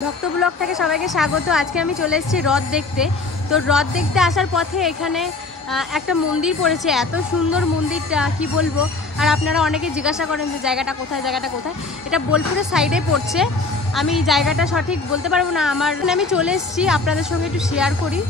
ভক্ত ব্লগ থেকে সবাইকে স্বাগত। আজকে আমি চলে এসেছি রথ দেখতে। তো রথ দেখতে আসার পথে এখানে একটা মন্দির পড়েছে, এত সুন্দর মন্দিরটা কি বলবো। আর আপনারা অনেকে জিজ্ঞাসা করেন যে জায়গাটা কোথায়, জায়গাটা কোথায়। এটা বোলপুরের সাইডে পড়ছে। আমি জায়গাটা সঠিক বলতে পারবো না। আমি চলে এসেছি, আপনাদের সঙ্গে একটু শেয়ার করি।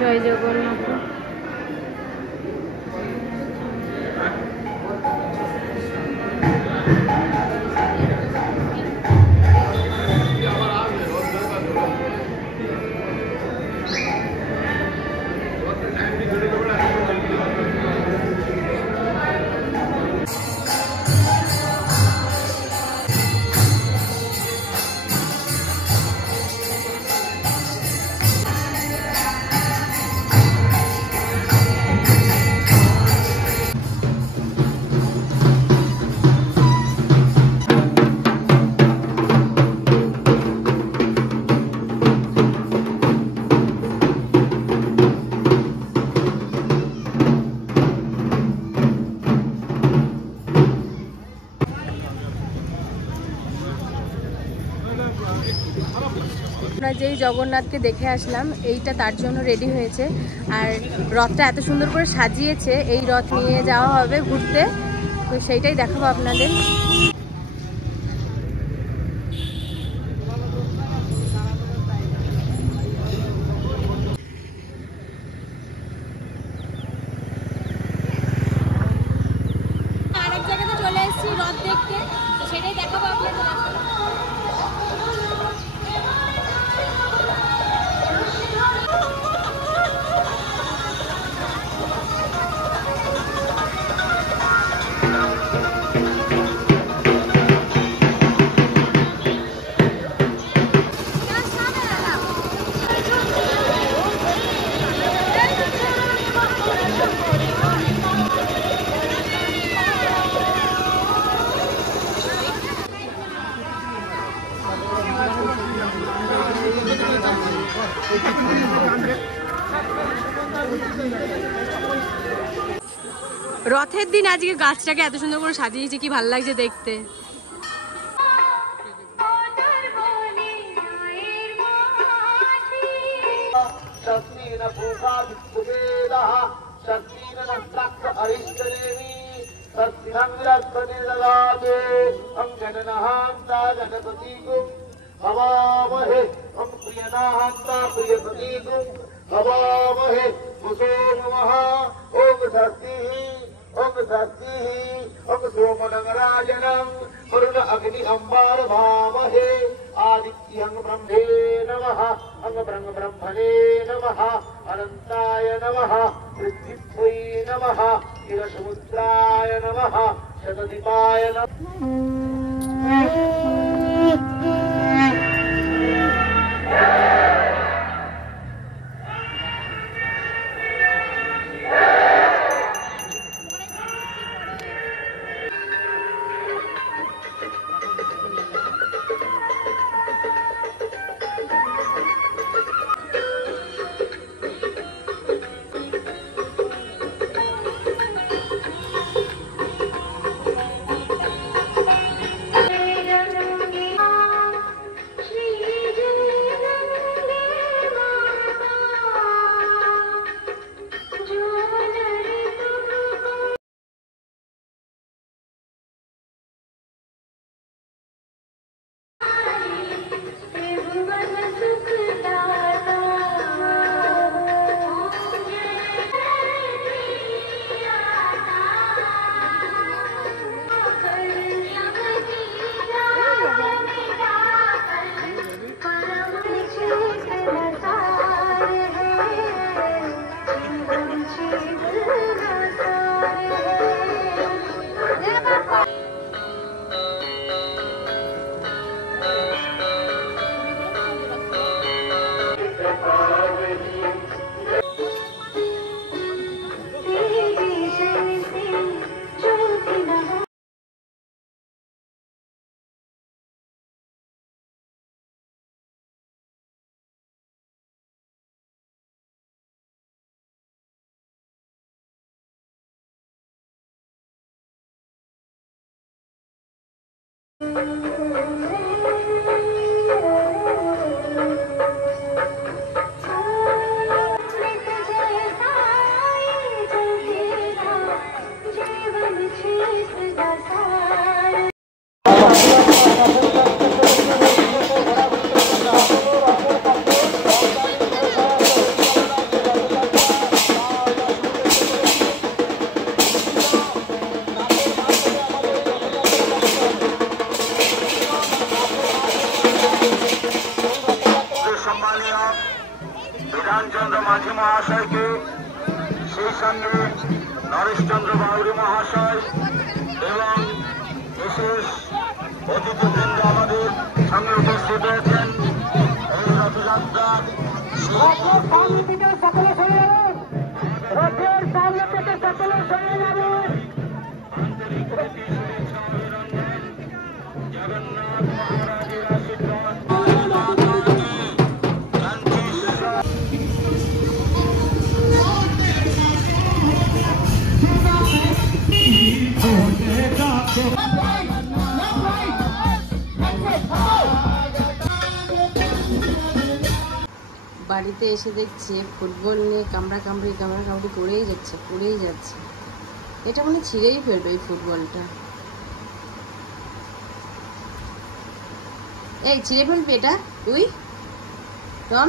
জয় জগন্নাথ। আমরা যেই জগন্নাথকে দেখে আসলাম, এইটা তার জন্য রেডি হয়েছে। আর রথটা এত সুন্দর করে সাজিয়েছে, এই রথ নিয়ে যাওয়া হবে ঘুরতে। তো সেইটাই দেখাবো আপনাদের। আরেক জায়গাতে চলে এসেছি রথ দেখতে, তো সেটাই দেখাবো আপনাদের। রথের দিন আজকে গাছটাকে এত সুন্দর করে সাজিয়েছে, কি ভালো লাগছে দেখতে। ओम शक्ति ओम सोमनगराजनम वरुण अग्नि अंबार भामहे आदित्यं ब्रह्मे नमः अंग ब्रह्म ब्रह्मणे नमः अनंताय नमः पृथ्वी नमः क्षीरसमुद्राय नमः शतदीपाय नमः। বিধানচন্দ্র মাঝি মহাশয়কে, সেই সঙ্গে নরেশচন্দ্র বাউরি মহাশয় এবং বিশেষ অতিথিবৃন্দ আমাদের সঙ্গে উপস্থিত রয়েছেন। এই রথযাত্রা জগন্নাথ মহারাজের আশীর্বাদ। বাড়িতে এসে দেখছে ফুটবল নিয়ে কামড়াকামড়ি করেই যাচ্ছে। এটা মানে ছিঁড়েই ফেলবে ওই ফুটবলটা। এই ছিঁড়ে ফেলবে এটা তুই টম?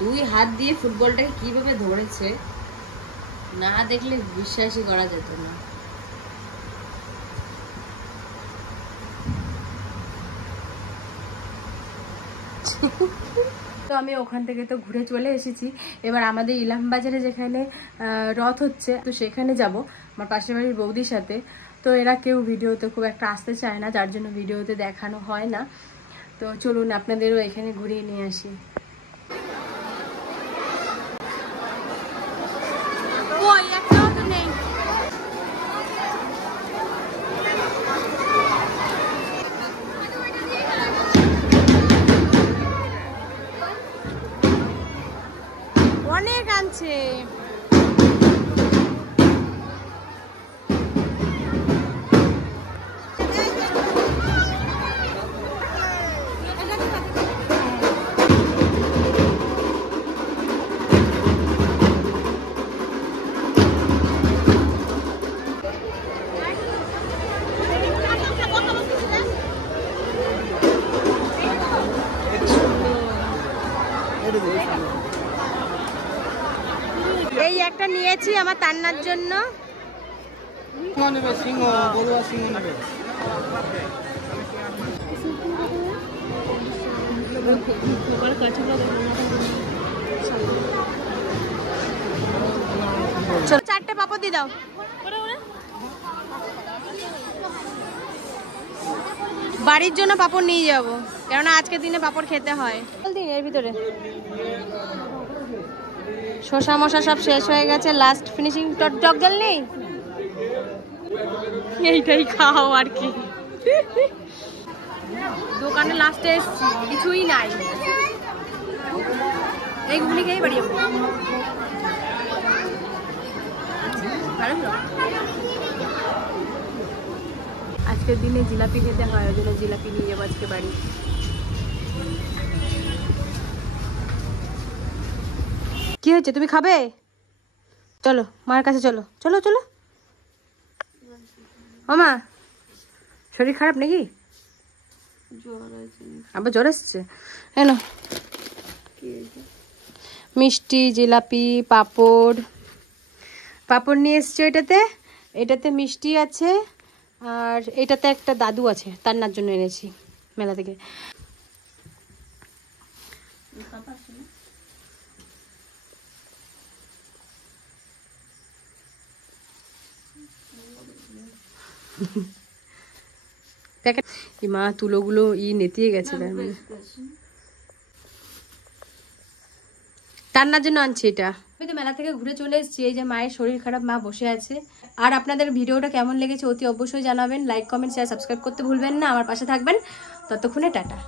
2 হাত দিয়ে ফুটবলটাকে কিভাবে ধরেছে না দেখলে বিশ্বাসই করা যেত না। তো আমি ওখান থেকে তো ঘুরে চলে এসেছি। এবার আমাদের ইলামবাজারে যেখানে রথ হচ্ছে তো সেখানে যাব আমার পাশের বাড়ির বৌদির সাথে। তো এরা কেউ ভিডিওতে খুব একটা আসতে চায় না, যার জন্য ভিডিওতে দেখানো হয় না। তো চলুন আপনাদেরও এখানে ঘুরিয়ে নিয়ে আসি। অনেক আনছে। এই একটা নিয়েছি আমার তান্নার জন্য। চারটে পাপড় দিয়ে দাও। বাড়ির জন্য পাপড় নিয়ে যাবো, কেননা আজকের দিনে পাপড় খেতে হয়। দিন এর ভিতরে শসা মশা সব শেষ হয়ে গেছে, লাস্ট ফিনিশিং। টক জল নেই, এইটাই খাও আর কি। দোকানে লাস্টে কিছুই নাই, এইগুলি খেয়ে বাড়ি যাবো। আজকের দিনে জিলাপি খেতে হয়, ওই জন্য জিলাপি নিয়ে যাবো আজকে বাড়ি। কি হয়েছে, তুমি খাবে? চলো মার কাছে, চলো চলো চলো। ও মা, শরীর খারাপ নাকি? আবার জ্বর এসছে? হ্যাঁ, মিষ্টি, জিলাপি, পাপড় নিয়ে এসছে। এটাতে মিষ্টি আছে, আর এটাতে একটা দাদু আছে, তান্নার জন্য এনেছি মেলা থেকে। মা তুলোগুলো নেতিয়ে গেছে, রান্নার জন্য আনছি এটা। আমি তো মেলা থেকে ঘুরে চলে এসেছি। এই যে মায়ের শরীর খারাপ, মা বসে আছে। আর আপনাদের ভিডিওটা কেমন লেগেছে অতি অবশ্যই জানাবেন। লাইক, কমেন্ট, শেয়ার, সাবস্ক্রাইব করতে ভুলবেন না। আমার পাশে থাকবেন। ততক্ষণে টাটা।